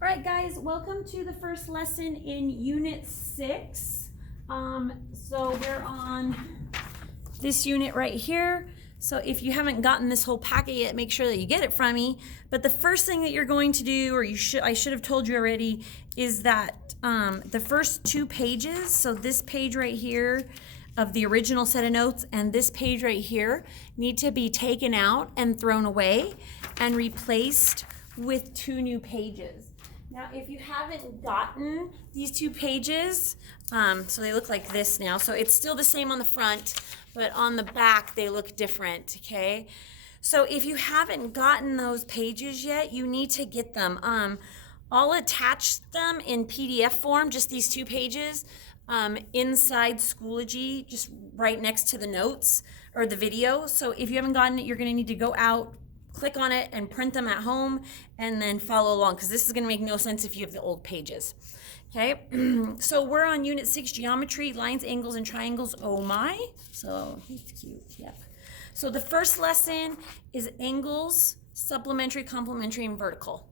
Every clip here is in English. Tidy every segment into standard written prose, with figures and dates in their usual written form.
All right, guys, welcome to the first lesson in Unit 6. So we're on this unit right here. So if you haven't gotten this whole packet yet, make sure that you get it from me. But the first thing that you're going to do, or I should have told you already, is that the first 2 pages, so this page right here of the original set of notes and this page right here, need to be taken out and thrown away and replaced with 2 new pages. Now, if you haven't gotten these 2 pages, so they look like this now. So it's still the same on the front, but on the back they look different, okay? So if you haven't gotten those pages yet, you need to get them. I'll attach them in PDF form, just these 2 pages, inside Schoology, just right next to the notes or the video. So if you haven't gotten it, you're gonna need to go out, click on it and print them at home and then follow along, because this is going to make no sense if you have the old pages. Okay, so we're on Unit 6, Geometry, Lines, Angles, and Triangles. Oh my, so he's cute, yep. So the first lesson is angles, supplementary, complementary, and vertical.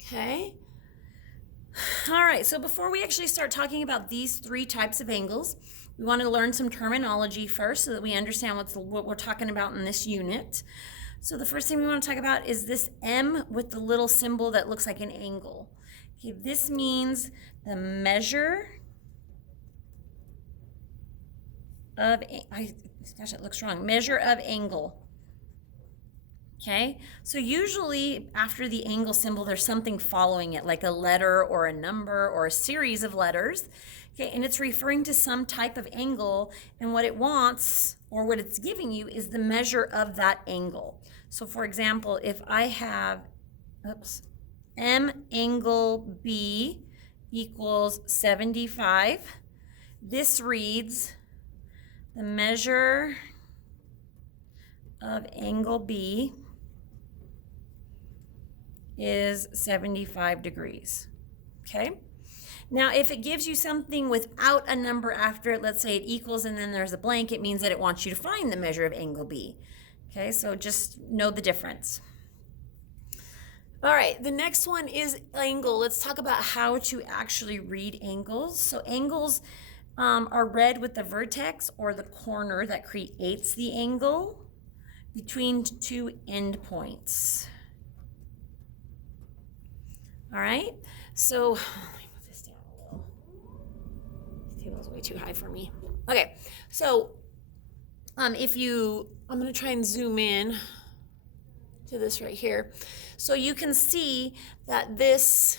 Okay, all right, so before we actually start talking about these 3 types of angles, we want to learn some terminology first so that we understand what we're talking about in this unit. So the first thing we want to talk about is this M with the little symbol that looks like an angle. Okay, this means the measure of, gosh, it looks wrong, measure of angle. Okay, so usually after the angle symbol, there's something following it, like a letter or a number or a series of letters. Okay, and it's referring to some type of angle, and what it wants, or what it's giving you, is the measure of that angle. So for example, if I have, M angle B equals 75, this reads the measure of angle B is 75 degrees, okay? Now, if it gives you something without a number after it, let's say it equals and then there's a blank, it means that it wants you to find the measure of angle B. Okay, so just know the difference. All right, the next one is angle. Let's talk about how to actually read angles. So angles are read with the vertex or the corner that creates the angle between 2 endpoints. All right, so let me move this down a little. This table is way too high for me. Okay, so I'm going to try and zoom in to this right here. So you can see that this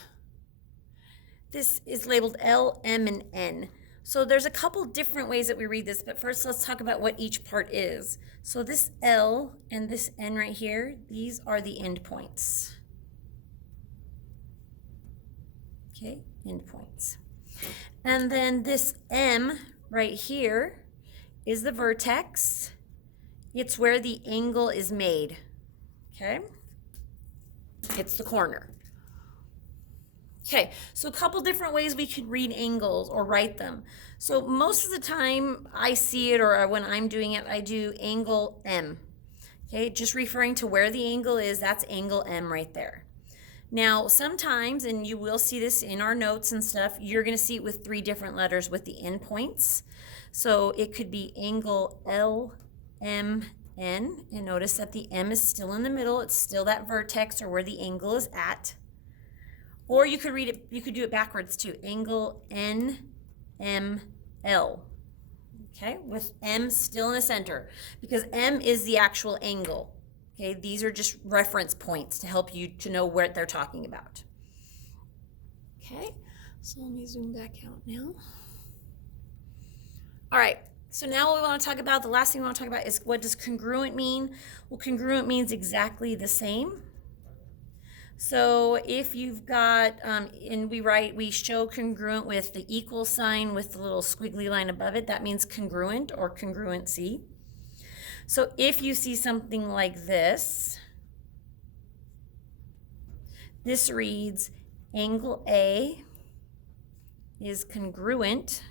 is labeled L, M, and N. So there's a couple different ways that we read this, but first let's talk about what each part is. So this L and this N right here, these are the endpoints. Okay, endpoints. And then this M right here is the vertex. It's where the angle is made, okay? It's the corner. Okay, so a couple different ways we could read angles or write them. So most of the time I see it, or when I'm doing it, I do angle M. Okay, just referring to where the angle is, that's angle M right there. Now, sometimes, and you will see this in our notes and stuff, you're gonna see it with 3 different letters with the endpoints. So it could be angle L, M, N, and notice that the M is still in the middle. It's still that vertex or where the angle is at. Or you could read it, you could do it backwards too. Angle N, M, L. Okay, with M still in the center, because M is the actual angle. Okay, these are just reference points to help you to know what they're talking about. Okay, so let me zoom back out now. All right, so now what we want to talk about, the last thing we want to talk about is, what does congruent mean? Well, congruent means exactly the same. So if you've got, and we show congruent with the equal sign with the little squiggly line above it, that means congruent or congruency. So if you see something like this, this reads angle A is congruent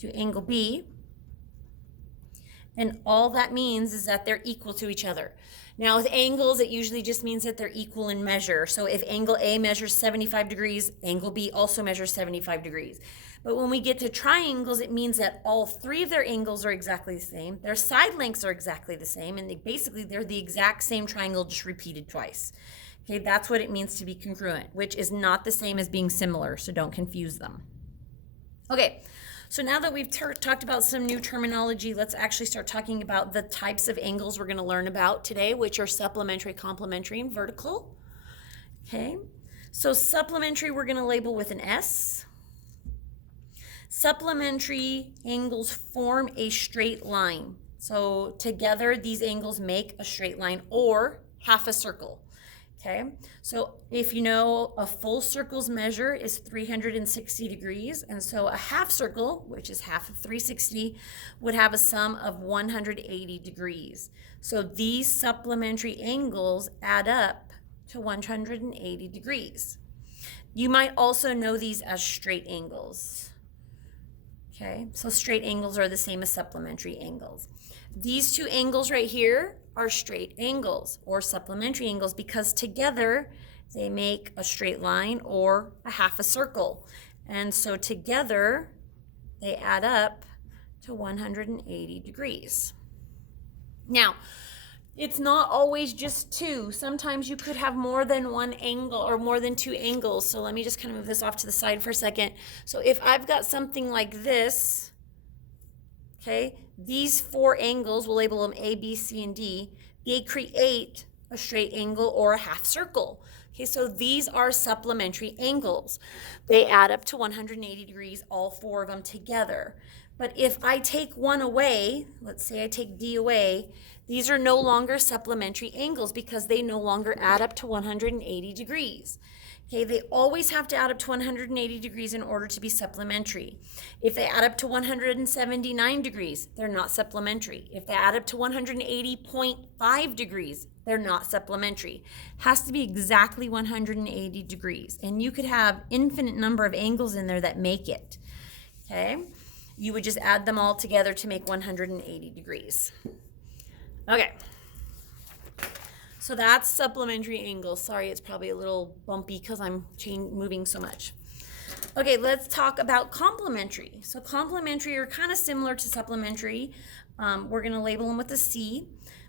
to angle B, And all that means is that they're equal to each other. Now with angles, it usually just means that they're equal in measure. So if angle A measures 75 degrees, angle B also measures 75 degrees. But when we get to triangles, it means that all three of their angles are exactly the same. Their side lengths are exactly the same. And they're the exact same triangle, just repeated twice. Okay, that's what it means to be congruent, which is not the same as being similar. So don't confuse them. Okay. So now that we've talked about some new terminology, let's actually start talking about the types of angles we're going to learn about today, which are supplementary, complementary, and vertical. Okay, so supplementary we're going to label with an S. Supplementary angles form a straight line. So together these angles make a straight line or half a circle. Okay, so if you know a full circle's measure is 360 degrees, and so a half circle, which is half of 360, would have a sum of 180 degrees. So these supplementary angles add up to 180 degrees. You might also know these as straight angles. Okay, so straight angles are the same as supplementary angles. These two angles right here are straight angles or supplementary angles because together they make a straight line or a half a circle. And so together they add up to 180 degrees. Now, it's not always just two. Sometimes you could have more than one angle or more than two angles. So let me just kind of move this off to the side for a second. So if I've got something like this, okay, these four angles, we'll label them A, B, C, and D. They create a straight angle or a half circle. Okay, so these are supplementary angles. They add up to 180 degrees, all four of them together. But if I take one away, let's say I take D away, these are no longer supplementary angles because they no longer add up to 180 degrees. Okay, they always have to add up to 180 degrees in order to be supplementary. If they add up to 179 degrees, they're not supplementary. If they add up to 180.5 degrees, they're not supplementary. Has to be exactly 180 degrees. And you could have infinite number of angles in there that make it. Okay, you would just add them all together to make 180 degrees. Okay. So that's supplementary angles. Sorry, it's probably a little bumpy because I'm moving so much. Okay, let's talk about complementary. So complementary are kind of similar to supplementary. We're going to label them with a C.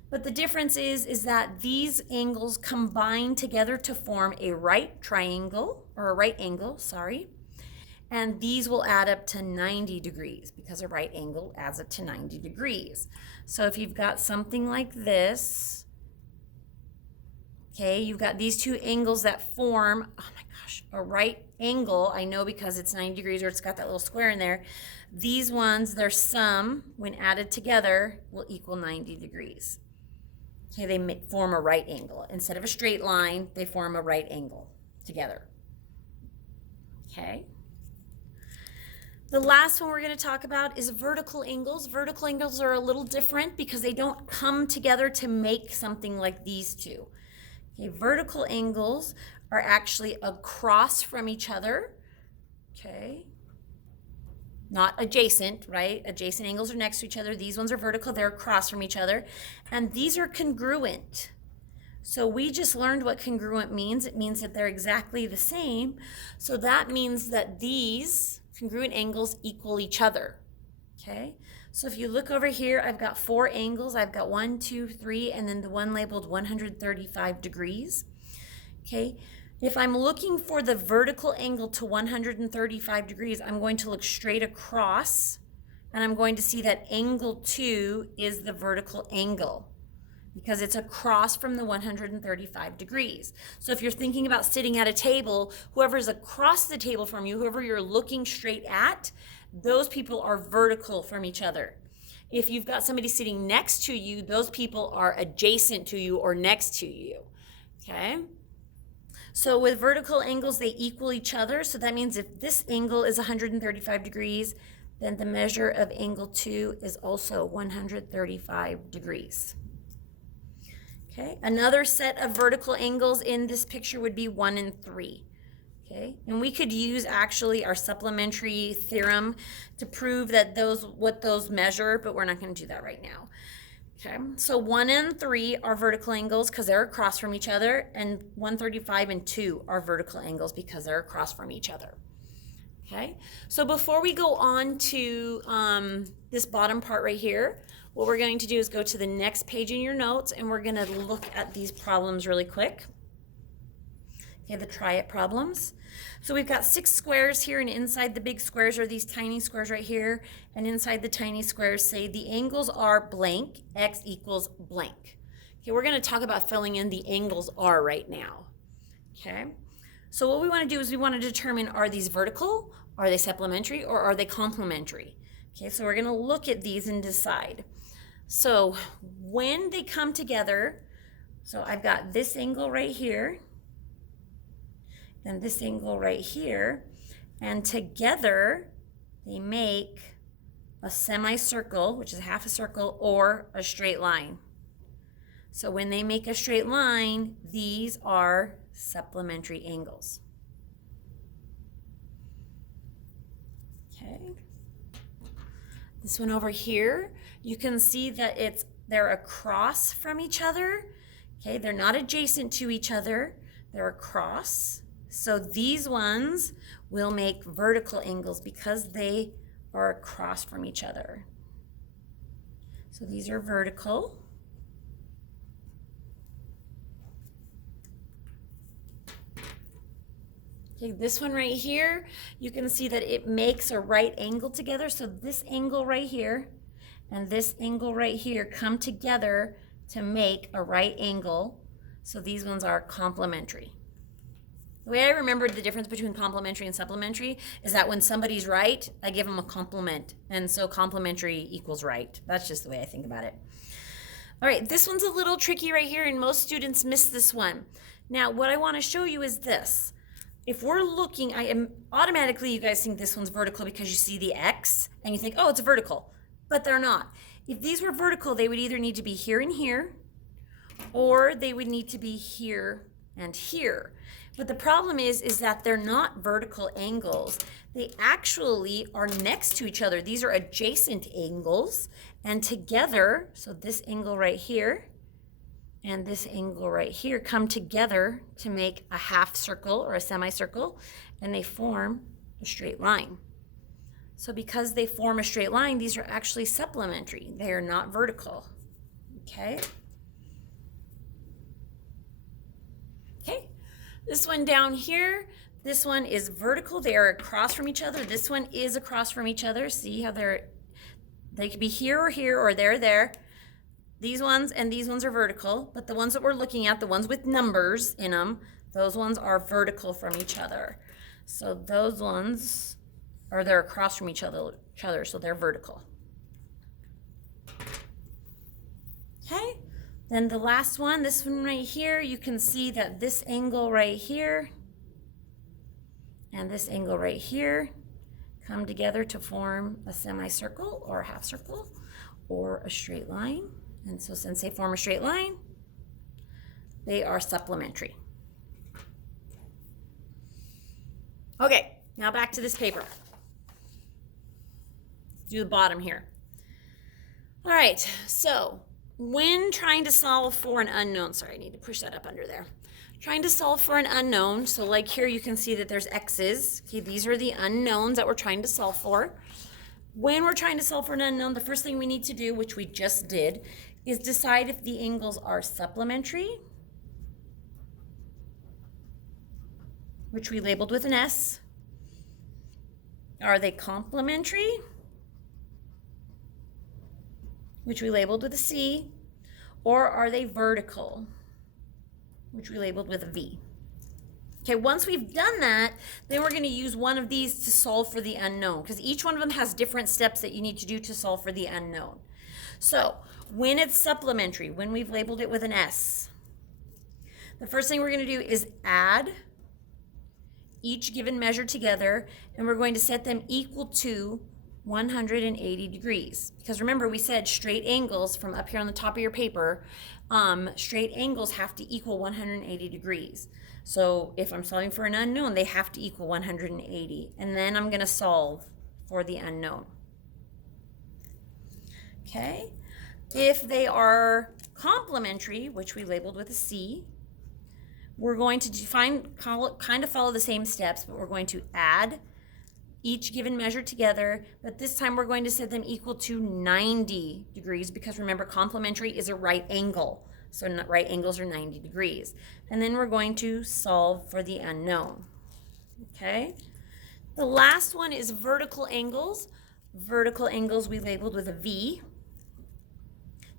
But the difference is that these angles combine together to form a right triangle, or a right angle, sorry. And these will add up to 90 degrees because a right angle adds up to 90 degrees. So if you've got something like this, okay, you've got these two angles that form, oh my gosh, a right angle. I know because it's 90 degrees or it's got that little square in there. These ones, their sum, when added together, will equal 90 degrees. Okay, they form a right angle. Instead of a straight line, they form a right angle together. Okay. The last one we're going to talk about is vertical angles. Vertical angles are a little different because they don't come together to make something like these two. Okay, vertical angles are actually across from each other, okay? Not adjacent, right? Adjacent angles are next to each other. These ones are vertical, they're across from each other. And these are congruent. So we just learned what congruent means. It means that they're exactly the same. So that means that these congruent angles equal each other, okay? So if you look over here, I've got four angles. I've got 1, 2, 3, and then the one labeled 135 degrees. Okay, if I'm looking for the vertical angle to 135 degrees, I'm going to look straight across, and I'm going to see that angle 2 is the vertical angle because it's across from the 135 degrees. So if you're thinking about sitting at a table, whoever's across the table from you, whoever you're looking straight at, those people are vertical from each other. If you've got somebody sitting next to you, those people are adjacent to you or next to you, okay? So with vertical angles, they equal each other. So that means if this angle is 135 degrees, then the measure of angle 2 is also 135 degrees. Okay, another set of vertical angles in this picture would be 1 and 3. Okay, and we could use actually our supplementary theorem to prove that what those measure, but we're not going to do that right now. Okay, so 1 and 3 are vertical angles because they're across from each other, and 135 and 2 are vertical angles because they're across from each other. Okay, so before we go on to this bottom part right here, what we're going to do is go to the next page in your notes, and we're going to look at these problems really quick. Okay, the try it problems. So we've got 6 squares here, and inside the big squares are these tiny squares right here, and inside the tiny squares say the angles are blank, x equals blank. Okay, we're going to talk about filling in the angles are right now. Okay, so what we want to do is we want to determine, are these vertical, are they supplementary, or are they complementary? Okay, so we're going to look at these and decide. So when they come together, so I've got this angle right here, and this angle right here, and together they make a semicircle, which is half a circle, or a straight line. So when they make a straight line, these are supplementary angles. Okay. This one over here, you can see that they're across from each other. Okay, they're not adjacent to each other, they're across. So these ones will make vertical angles because they are across from each other. So these are vertical. Okay, this one right here, you can see that it makes a right angle together. So this angle right here and this angle right here come together to make a right angle. So these ones are complementary. The way I remembered the difference between complementary and supplementary is that when somebody's right, I give them a compliment. And so complementary equals right. That's just the way I think about it. All right, this one's a little tricky right here, and most students miss this one. Now, what I want to show you is this. If we're looking, automatically you guys think this one's vertical because you see the X and you think, oh, it's vertical, but they're not. If these were vertical, they would either need to be here and here, or they would need to be here and here. But the problem is that they're not vertical angles. They actually are next to each other. These are adjacent angles, and together, so this angle right here and this angle right here come together to make a half circle or a semicircle, and they form a straight line. So because they form a straight line, these are actually supplementary. They are not vertical. Okay? Okay. This one down here, this one is vertical. They are across from each other. This one is across from each other. See how they could be here or there. These ones and these ones are vertical, but the ones that we're looking at, the ones with numbers in them, those ones are vertical from each other. So those ones they're across from each other, so they're vertical. Okay. Then the last one, this one right here, you can see that this angle right here and this angle right here come together to form a semicircle or a half circle or a straight line. And so since they form a straight line, they are supplementary. Okay, now back to this paper. Let's do the bottom here. All right, so when trying to solve for an unknown, sorry, I need to push that up under there. Trying to solve for an unknown, so like here you can see that there's x's. Okay, these are the unknowns that we're trying to solve for. When we're trying to solve for an unknown, the first thing we need to do, which we just did, is decide if the angles are supplementary, which we labeled with an S. Are they complementary, which we labeled with a C, or are they vertical, which we labeled with a V. Okay, once we've done that, then we're going to use one of these to solve for the unknown, because each one of them has different steps that you need to do to solve for the unknown. So when it's supplementary, when we've labeled it with an S, the first thing we're going to do is add each given measure together, and we're going to set them equal to 180 degrees. Because remember, we said straight angles from up here on the top of your paper, straight angles have to equal 180 degrees. So if I'm solving for an unknown, they have to equal 180. And then I'm going to solve for the unknown. Okay? If they are complementary, which we labeled with a C, we're going to kind of follow the same steps, but we're going to add each given measure together, but this time we're going to set them equal to 90 degrees because remember, complementary is a right angle. So right angles are 90 degrees. And then we're going to solve for the unknown. Okay? The last one is vertical angles. Vertical angles we labeled with a V.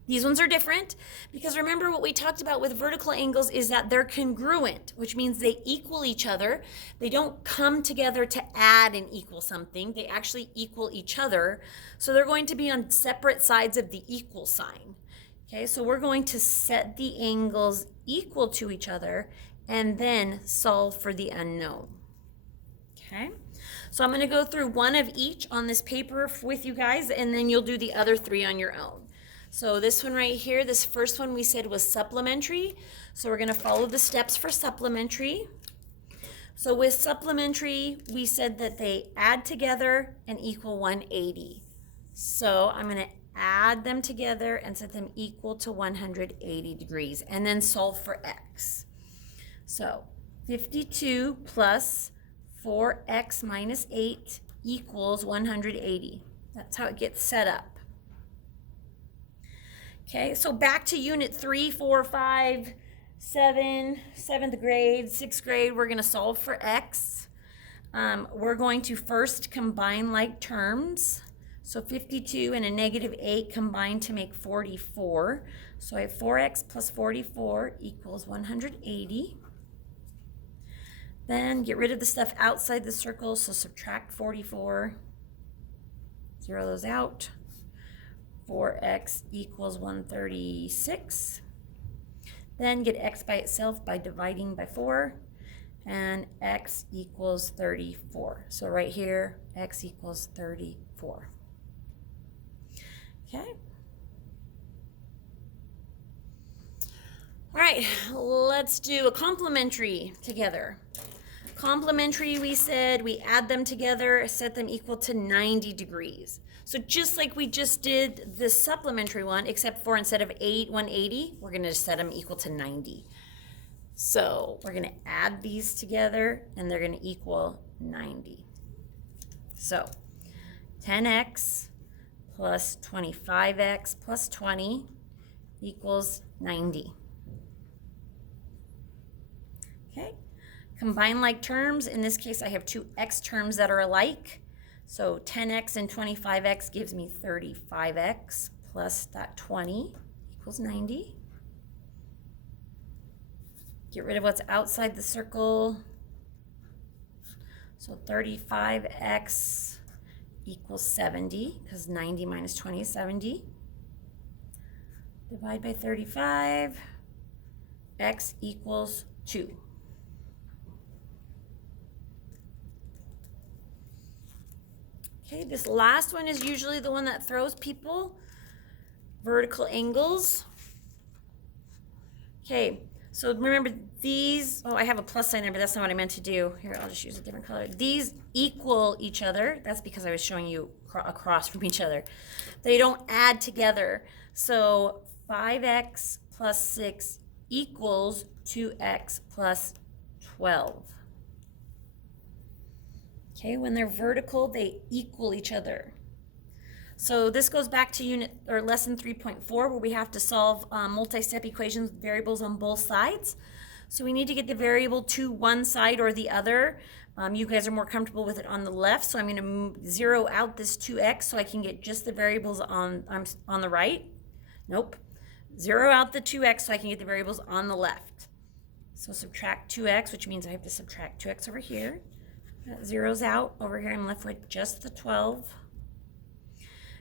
These ones are different because remember what we talked about with vertical angles is that they're congruent, which means they equal each other. They don't come together to add and equal something. They actually equal each other. So they're going to be on separate sides of the equal sign. Okay, so we're going to set the angles equal to each other and then solve for the unknown. Okay, so I'm going to go through one of each on this paper with you guys, and then you'll do the other three on your own. So this one right here, this first one we said was supplementary. So we're going to follow the steps for supplementary. So with supplementary, we said that they add together and equal 180. So I'm going to add them together and set them equal to 180 degrees and then solve for x. So 52 plus 4x minus 8 equals 180. That's how it gets set up. Okay, so back to unit 3, 4, 5, 7, 7th grade, 6th grade, we're going to solve for x. We're going to first combine like terms. So 52 and a negative 8 combine to make 44. So I have 4x plus 44 equals 180. Then get rid of the stuff outside the circle, so subtract 44. Zero those out. 4x equals 136. Then get x by itself by dividing by 4. And x equals 34. So right here, x equals 34. Okay. All right, let's do a complementary together. Complementary, we said we add them together, set them equal to 90 degrees. So just like we just did the supplementary one, except for instead of 180, we're going to set them equal to 90. So we're going to add these together, and they're going to equal 90. So 10x plus 25x plus 20 equals 90. Okay. Combine like terms. In this case, I have two x terms that are alike. So 10x and 25x gives me 35x plus that 20 equals 90. Get rid of what's outside the circle. So 35x equals 70 because 90 minus 20 is 70. Divide by 35. X equals 2. Okay, this last one is usually the one that throws people. Vertical angles. Okay, so remember these, I have a plus sign there, but that's not what I meant to do. Here, I'll just use a different color. These equal each other. That's because I was showing you across from each other. They don't add together. So 5x plus 6 equals 2x plus 12. Okay, when they're vertical, they equal each other. So this goes back to lesson 3.4 where we have to solve multi-step equations with variables on both sides. So we need to get the variable to one side or the other. You guys are more comfortable with it on the left, so I'm going to zero out this 2x so I can get just the variables on the right. Nope. Zero out the 2x so I can get the variables on the left. So subtract 2x, which means I have to subtract 2x over here. That zeroes out. Over here I'm left with just the 12.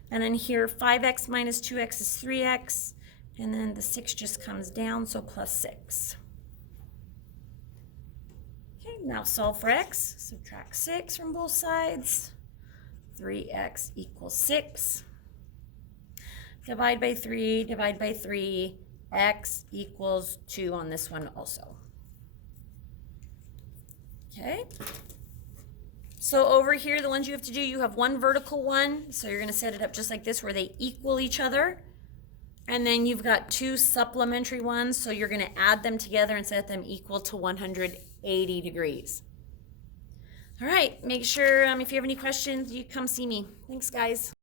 And then here 5x minus 2x is 3x. And then the 6 just comes down, so plus 6. Okay, now solve for x. Subtract 6 from both sides. 3x equals 6. Divide by 3, divide by 3, x equals 2 on this one also. Okay. So over here, the ones you have to do, you have one vertical one. So you're going to set it up just like this where they equal each other. And then you've got two supplementary ones. So you're going to add them together and set them equal to 180 degrees. All right. Make sure if you have any questions, you come see me. Thanks, guys.